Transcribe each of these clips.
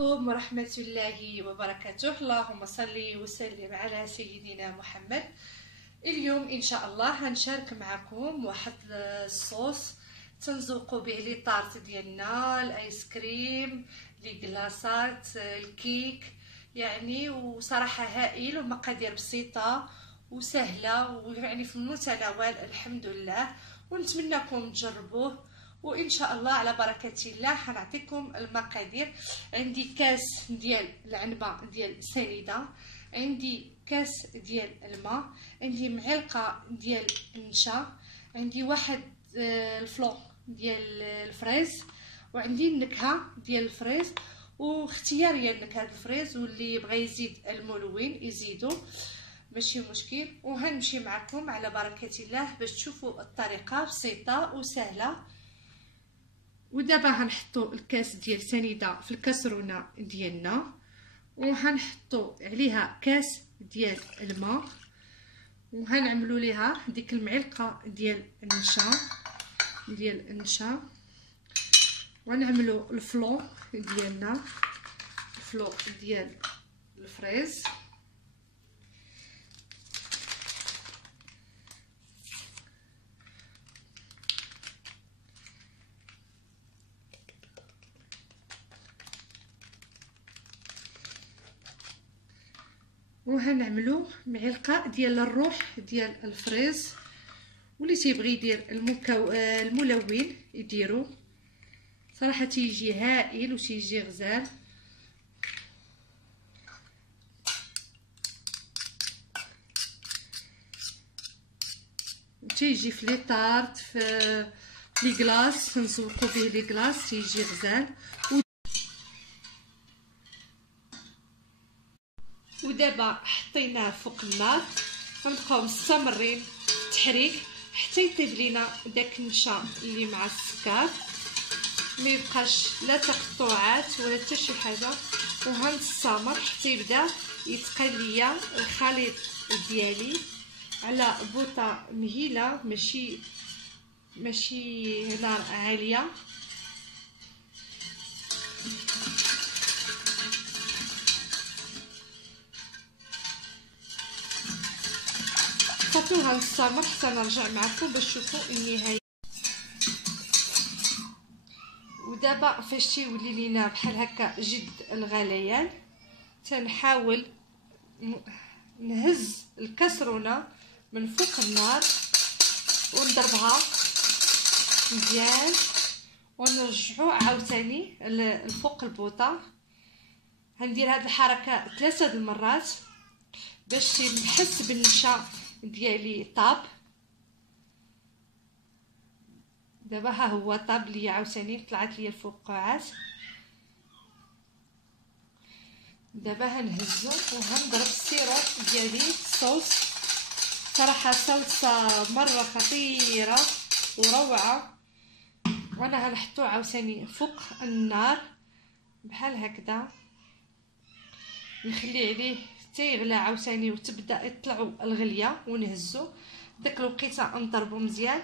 عليكم ورحمة الله وبركاته. اللهم صل وسلم على سيدنا محمد. اليوم إن شاء الله هنشارك معكم واحد الصوص تنذوقوا به لي طارت ديالنا، الايس كريم، لي كلاصات، الكيك يعني. وصراحة هائل ومقادير بسيطة وسهلة ويعني في المتناول الحمد لله، ونتمنىكم تجربوه وان شاء الله على بركه الله. هنعطيكم المقادير. عندي كاس ديال العنبه ديال سنيده، عندي كاس ديال الماء، عندي معلقه ديال النشا، عندي واحد الفلو ديال الفريز، وعندي النكهه ديال الفريز واختياريه نكهه الفريز، واللي بغى يزيد الملون يزيدو ماشي مشكل. وهنمشي معكم على بركه الله باش تشوفوا الطريقه بسيطه وسهله. ودابا هنحطوا الكاس ديال سنيده في الكاسرونه ديالنا، وهنحطوا عليها كاس ديال الماء، وهنعملوا ليها ديك المعلقه ديال النشا ونعملوا الفلو ديالنا، الفلو ديال الفريز. وهنعملوا معلقه ديال الروح ديال الفريز، واللي تيبغي يدير الملون يديروا، صراحه تيجي هائل وتيجي غزال. تيجي في لي طارت في لي كلاص، نسوقوا به لي كلاص تيجي غزال. ودابا حطيناه فوق النار، غنبقاو مستمرين تحريك حتى يطيب لينا داك النشا اللي مع السكر، ما يبقاش لا تقطعات ولا حتى شي حاجه. وهنستمر حتى يبدا يتقل ليا الخليط ديالي على بوطه مهيله، ماشي نار عاليه. صافي وغنستمر حتى نرجع معكم باش تشوفوا النهايه. ودابا فاش تيولي لينا بحال هكا جد الغليان، تنحاول نهز الكاسرونه من فوق النار ونضربها مزيان، ونرجعو عاوتاني لفوق البوطه. هندير هاد الحركه 3 المرات باش نحس بالنشا ديالي طاب. دابا ها هو طاب ليا عاوتاني، طلعت ليا الفقاعات. دابا هنهزو وهنضرب السيروب ديالي الصوص. صراحه صلصه مره خطيره وروعه. وانا هنحطو عاوتاني فوق النار بحال هكذا، نخلي عليه حتى يغلى عاوتاني وتبدا يطلعوا الغليه، ونهزو داك الوقيته نضربو مزيان.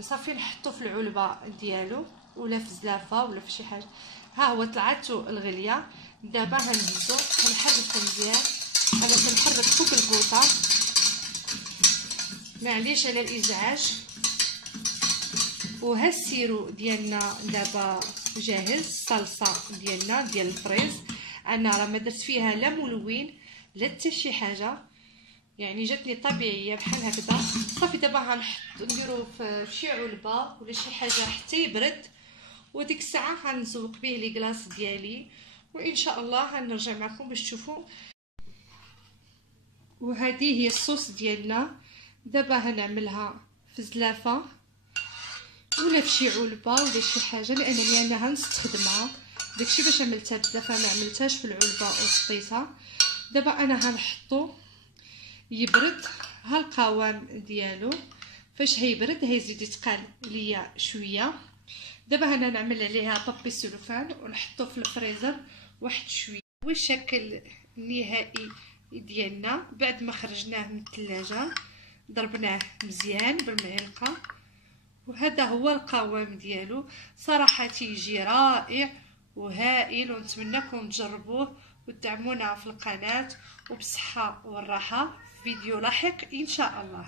صافي نحطو في العلبه ديالو ولا في زلافه ولا في شي حاجه. ها هو طلعتو الغليه. دابا هنهزو هنحركو مزيان، انا كنحرك فوق البوطه معليش على الازعاج. وها السيرو ديالنا دابا جاهز، الصلصه ديالنا ديال الفريز. انا راه ما درت فيها لا ملون لا حتى شي حاجه، يعني جاتني طبيعيه بحال هكذا. صافي دابا نديرو في شي علبه ولا شي حاجه حتى يبرد، وديك الساعه غنزوق به لي كلاص ديالي، وان شاء الله غنرجع معكم باش تشوفوا. وهذه هي الصوص ديالنا. دابا هنعملها في زلافه ولا في شي علبه ولا شي حاجه، لانني انا غنستخدمها داكشي باش عملتها بزاف، ما عملتهاش في العلبه وسطيتها. دابا انا هنحطو يبرد. ها القوام ديالو فاش هيبرد هيزيد يتقال ليا شويه. دابا انا نعمل عليها بابي سلوفان ونحطو في الفريزر واحد شويه. والشكل النهائي ديالنا بعد ما خرجناه من الثلاجه، ضربناه مزيان بالمعلقه، وهذا هو القوام ديالو. صراحه تيجي رائع وهائل، ونتمنىكم تجربوه وتدعمونا في القناة، وبصحة والراحة في فيديو لاحق ان شاء الله.